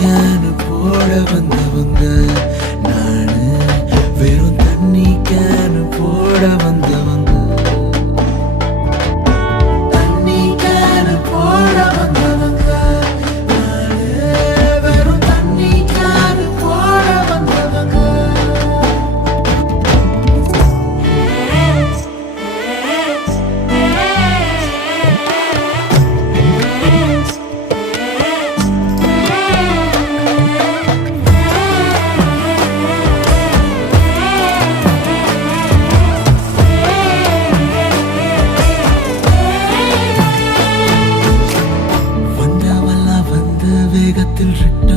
Can போட வந்தவங்க நானு, வெறும் தண்ணி கேனு போட வந்தவங்க. தண்ணி கேனு போட வந்தவங்க நானு, வெறும் தண்ணி கேனு போட வந்தவங்க. வேகத்தில் ரிட்ட